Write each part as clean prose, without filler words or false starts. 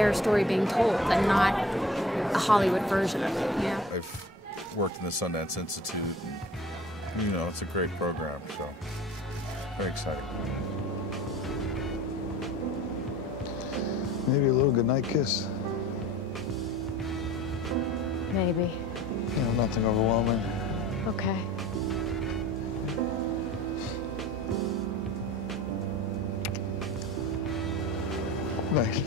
their story being told and not a Hollywood version of it, you know? I've worked in the Sundance Institute, and, you know, it's a great program, so very exciting. Maybe a little goodnight kiss. Maybe. You know, nothing overwhelming. Okay. Nice.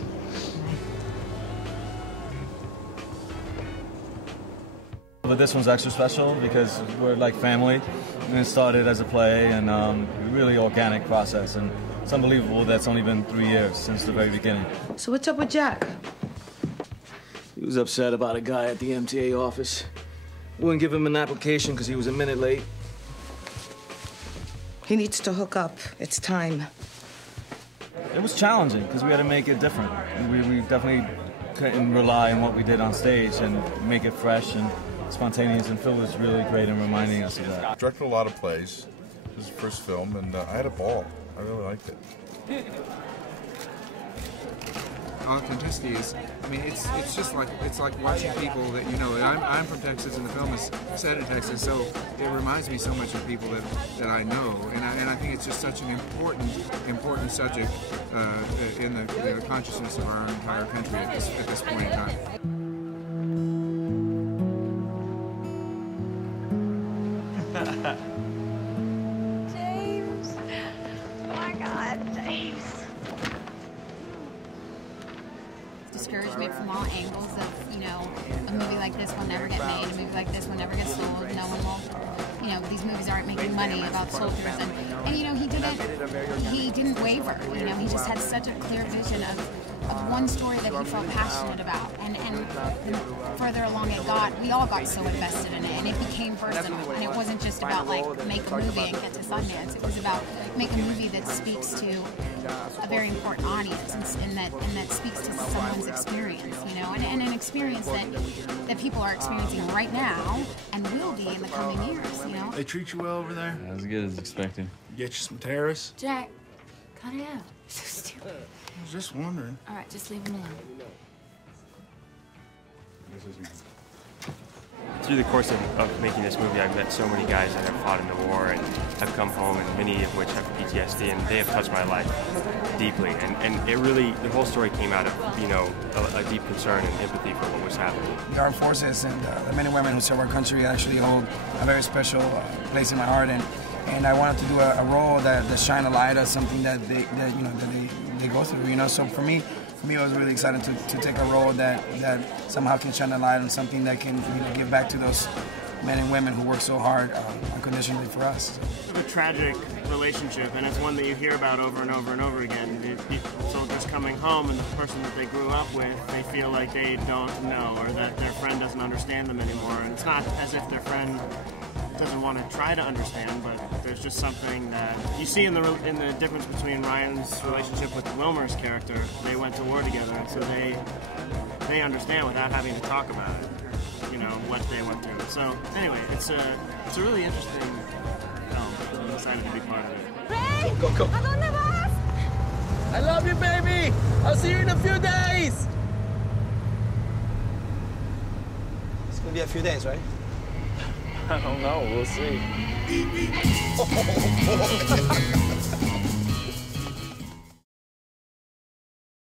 But this one's extra special because we're like family, and it started as a play and really organic process, and it's unbelievable that's only been 3 years since the very beginning. So what's up with Jack? He was upset about a guy at the MTA office. Wouldn't give him an application because he was a minute late. He needs to hook up. It's time. It was challenging because we had to make it different. We definitely couldn't rely on what we did on stage and make it fresh and spontaneous, and Phil was really great in reminding us of that. I directed a lot of plays. It was the first film, and I had a ball. I really liked it. Authenticity is, I mean, it's just like, it's like watching people that, you know, I'm from Texas and the film is set in Texas, so it reminds me so much of people that I know, and I think it's just such an important subject in the consciousness of our entire country at this point in time. James. Oh my God, James. Discouragement from all angles of, you know, a movie like this will never get made, a movie like this will never get sold, no one will, you know, these movies aren't making money about soldiers, and you know, he didn't waver, you know, he just had such a clear vision of one story that he felt passionate about, and the further along it got, we all got so invested in it, and it became personal, and it wasn't just about like make a movie and get to Sundance, it was about make a movie that speaks to a very important audience, and that speaks to someone's experience, you know, and an experience that people are experiencing right now and will be in the coming years, you know. They treat you well over there? As good as expected. Get you some terrace? Jack, cut it out. You're so stupid. I was just wondering. All right, just leave him alone. Through the course of making this movie, I've met so many guys that have fought in the war and have come home, and many of which have PTSD, and they have touched my life deeply. And it really, the whole story came out of, you know, a deep concern and empathy for what was happening. The armed forces and the men and women who serve our country actually hold a very special place in my heart, and I wanted to do a role that shine a light on something that they go through, you know. So for me, it was really exciting to take a role that somehow can shine a light on something that can, you know, give back to those men and women who work so hard unconditionally for us. It's a tragic relationship, and it's one that you hear about over and over and over again. Soldiers coming home, and the person that they grew up with, they feel like they don't know, or that their friend doesn't understand them anymore. And it's not as if their friend doesn't want to try to understand, but there's just something that you see in the difference between Ryan's relationship with Wilmer's character. They went to war together, and so they understand without having to talk about it, you know, what they went through. So anyway, it's a really interesting film. I'm excited to be part of it. Ray! Go. ¿A dónde vas? I love you, baby! I'll see you in a few days! It's gonna be a few days, right? I don't know, we'll see.